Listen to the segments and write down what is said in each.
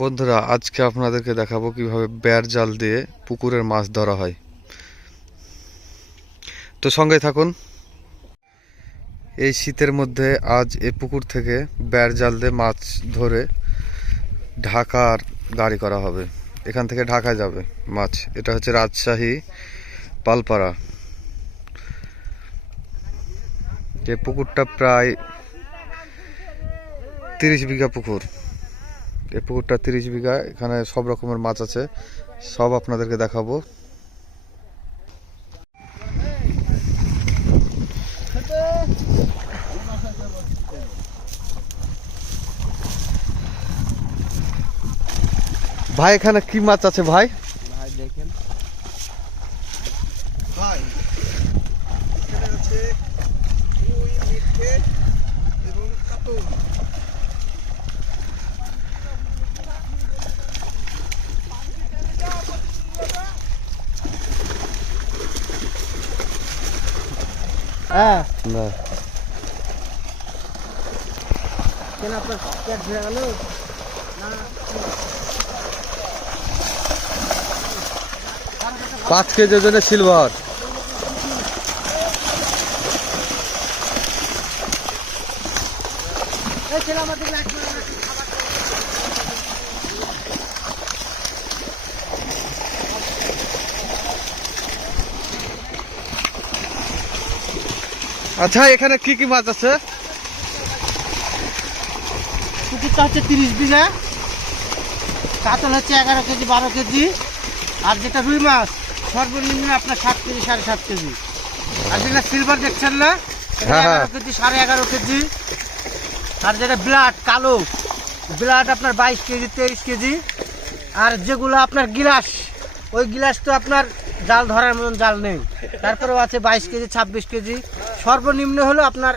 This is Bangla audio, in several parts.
বন্ধুরা, আজকে আপনাদেরকে দেখাবো কিভাবে বেড় জাল দিয়ে পুকুরের মাছ ধরা হয়। তো সঙ্গে থাকুন। এই শীতের মধ্যে আজ এই পুকুর থেকে বেড় জাল দিয়ে মাছ ধরে ঢাকার গাড়ি করা হবে। এখান থেকে ঢাকা যাবে মাছ। এটা হচ্ছে রাজশাহী পালপাড়া। এই পুকুরটা প্রায় 30 বিঘা পুকুর। এই পুকুরটা 30 বিঘা। এখানে সব রকমের মাছ আছে, সব আপনাদেরকে দেখাবো। ভাই, এখানে কি মাছ আছে ভাই? ভাই দেখেন ভাই, এখানে আছে রুই, মিরগে এবং কাতল। হ্যাঁ না, কেন আপনার পেট ভরে গেল না? 5 কেজি ওজনের সিলভার। এই ছেলে আমাদের লাইট মারা খাবার। আচ্ছা, এখানে কি কি মাছ আছে? পুকুরটা হচ্ছে 30 বিঘা, কাতল হচ্ছে 11 কেজি 12 কেজি, আর যেটা রুই মাছ সর্বনিম্ন আপনার 7 কেজি 7.5 কেজি, আর যেটা সিলভার দেখছেন না হ্যাঁ, হ্যাঁ। 11 কেজি 11.5 কেজি, আর যেটা ব্লাড কালো ব্লাড আপনার 22 কেজি 23 কেজি, আর যেগুলো আপনার গিলাস, ওই গিলাস তো আপনার জাল ধরার মতন জাল নেই, তারপরেও আছে 22 কেজি 26 কেজি, সর্বনিম্ন হলো আপনার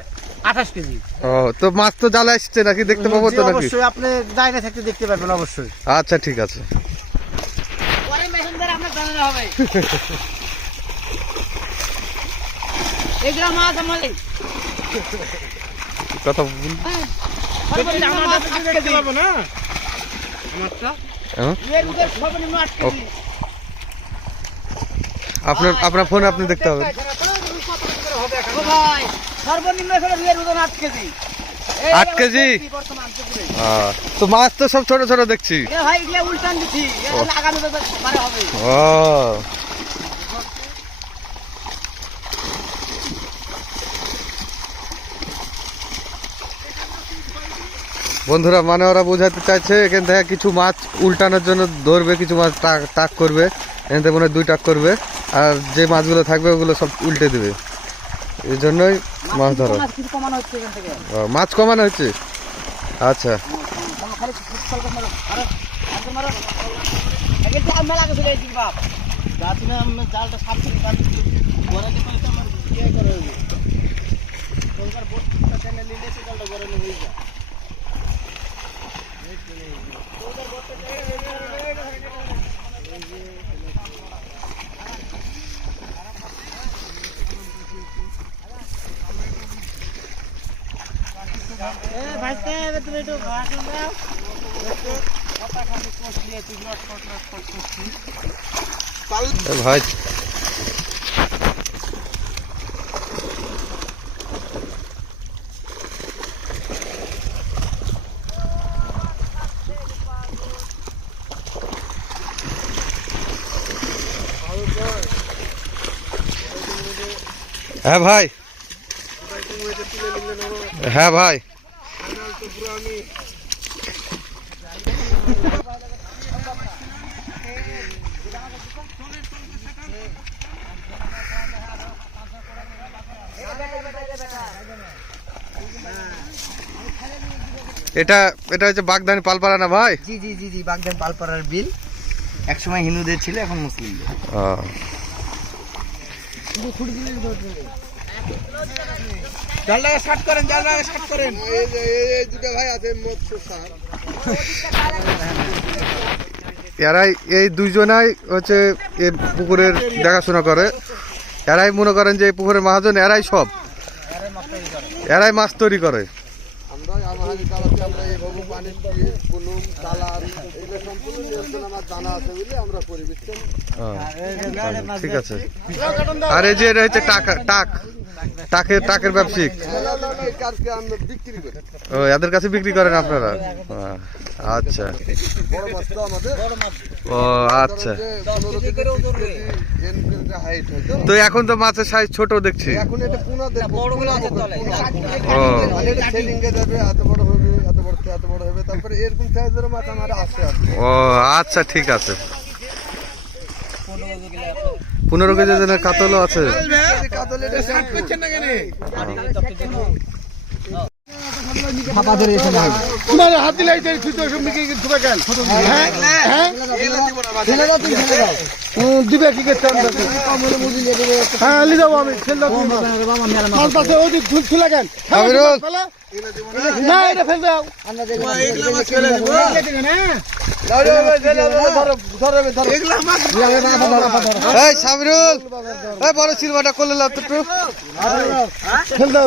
28 কেজি। ও, তো মাছ তো জালে আসছে নাকি? দেখতে পাবো জি, তো নাকি? অবশ্যই আপনি দায়না থাকতে দেখতে পারবেন অবশ্যই। আচ্ছা, ঠিক আছে। পরে মেশিনদার আপনার জানানো হবে। এগুলা মাছ আমাদের কথা বল। দেখতে পাবো না আমারটা হ্যাঁ? এর মধ্যে সর্বনিম্ন 8 কেজি। আপনার ফোন আপনি দেখতে হবে। ও ভাই, সর্বনিম্ন হলো রুইয়ের ওজন 8 কেজি। এই 8 কেজি? বর্তমান পুকুরে। তো মাছ তো সব ছোট ছোট দেখছি। এ ভাই এগুলা উল্টান দিছি, এগুলা আগামী বছর পারে হবে। ও, বন্ধুরা, মানে ওরা বোঝাতে চাইছে এখান থেকে কিছু মাছ উল্টানোর জন্য ধরবে, কিছু মাছ টাক করবে। এখান থেকে মনে হয় 2 টাক করবে, আর যে মাছগুলো থাকবে ওগুলো সব উল্টে দেবে। এই জন্যই মাছ ধরো। মাছ কিছু কমানো হচ্ছে এখান থেকে। মাছ কমানো হচ্ছে। আচ্ছা, খালি ফুটবল করে মারো, আরে আগে মারো। আগে তো আমরা লাগে চলে যাই বাপ। যাতে না আমরা জালটা সাফ করে পানি গড়া দিতে তো আমার ইয়ে করে হবে। তোমরা বোটটা টেনে নিলে তো জালটা গড়া হয়ে যায়। এ ভাইতে তুমি একটু ভাষণ দাও। কথা খালি কোস্ট দিয়ে তুই লট করছিস। ভাই, হ্যাঁ ভাই, হ্যাঁ ভাই। এটা এটা হচ্ছে বাগদানি পালপাড়া না ভাই? জি জি জি জি, বাগদান পালপাড়ার বিল। একসময় হিন্দুদের ছিল, এখন মুসলিমদের। জালটাকে শার্ট করেন, জালটাকে শার্ট করেন। এই দুটো ভাই আছে মৎস্য সার। এরাই এই দুইজনাই হচ্ছে এই পুকুরের দেখাশোনা করে। এরাই মনে করেন যে এই পুকুরের মহাজন, এরাই সব, এরাই মাছ তৈরি করে। আমরা হামাহারি চালাতে আমরা এইভাবে পানি দিয়ে বুলুম কালার এগুলো সম্পূর্ণ নিয়ন্ত্রণ আমার জানা আছে বলে আমরা করি বুঝছেন। ঠিক আছে। আর এই যে এটা হচ্ছে টাকের ব্যবসায়িক, এই কাজকে আমরা বিক্রি করি। ও এদের কাছে বিক্রি করেন আপনারা? আচ্ছা, বড় মাছ তো আমাদের ও আচ্ছা। 15 থেকে 20 কেজি এনপিএলটা হাইট হয় তো। তো এখন তো মাছের সাইজ ছোট দেখছি। এখন এটা পুনা দেখবো, বড়গুলো আছে তলে। ও মানে এটা সেলিংয়ে যাবে, এত বড় হবে, এত বড় থেকে এত বড় হবে। তারপরে এরকম সাইজের মাছ আমার আছে। ও আচ্ছা, ঠিক আছে। 15 কেজি ওজনের কাতলও আছে। কাতল এটা শার্ট করছেন না কেন? তোমার হাত দিলে তুই তো সব মিকে ঢুকে গেল। হ্যাঁ হ্যাঁ দিবে কি করতে হ্যাঁ লি যাবো আমি ফেল দাও মাছ পাশে ওই ঝুলা কেন না এটা ফেল দাও এই সামিরুল, এই বড় সিলভারটা করলে লাও তো একটু। ফেল দাও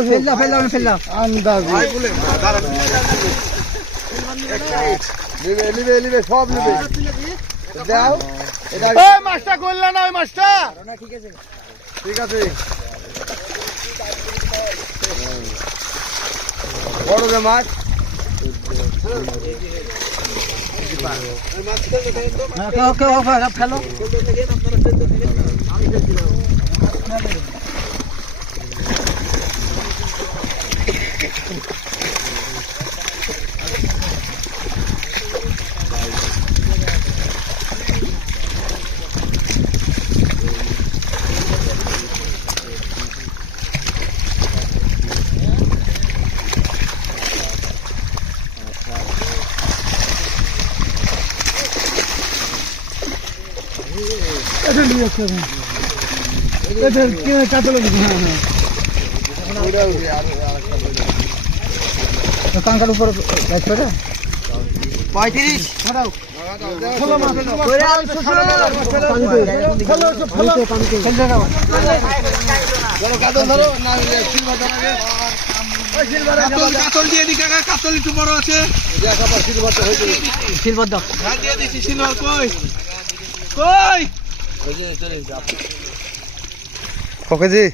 ফেল দাও আন্দাজ নিবে সব নিবে দাও। ওই মাছটা করলে না ওই মাছটা ঠিক আছে, বড় যে মাছ ফেলো কাঙ্কার উপর 35 কাতল দিয়ে দি কাকা, কাতল একটু বড় আছে। সিলভার দাও দিয়ে দিছি সিলভার। কই কই কেজি?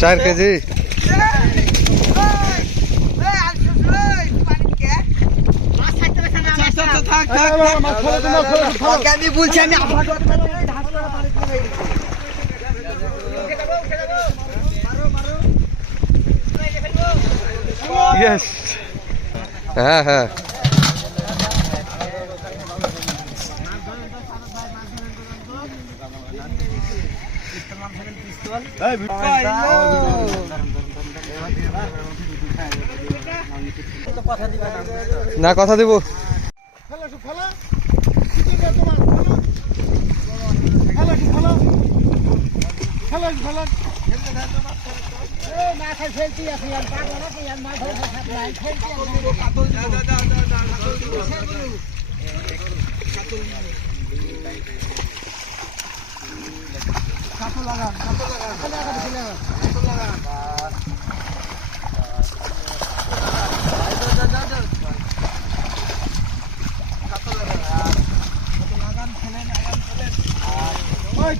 4 কেজি। আমি বলছি আমি ইয়েস, হ্যাঁ হ্যাঁ। না কথা দিব।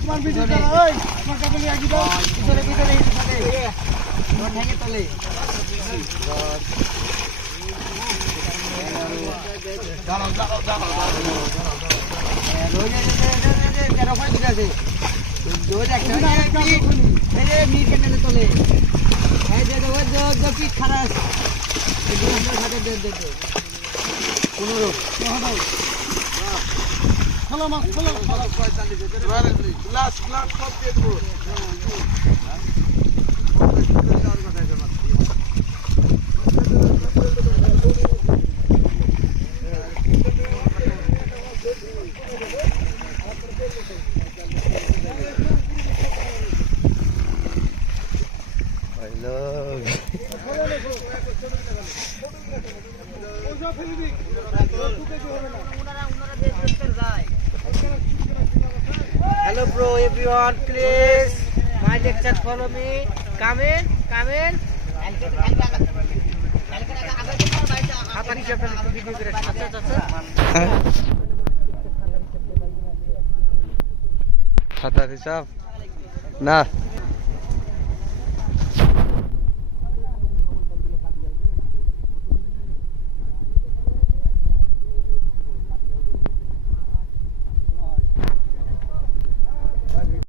তোমার ভিডিও ওই তোমার কাবলি আগি দাও ভিতরে ভেঙে তলে গ্লাস গ্লাস সব দিয়ে দেবো। Hello bro, everyone, please my lecture follow me, come in come in খাতার হিসাবটা একটু ভিডিও করে আচ্ছা আচ্ছা খাতার হিসাব না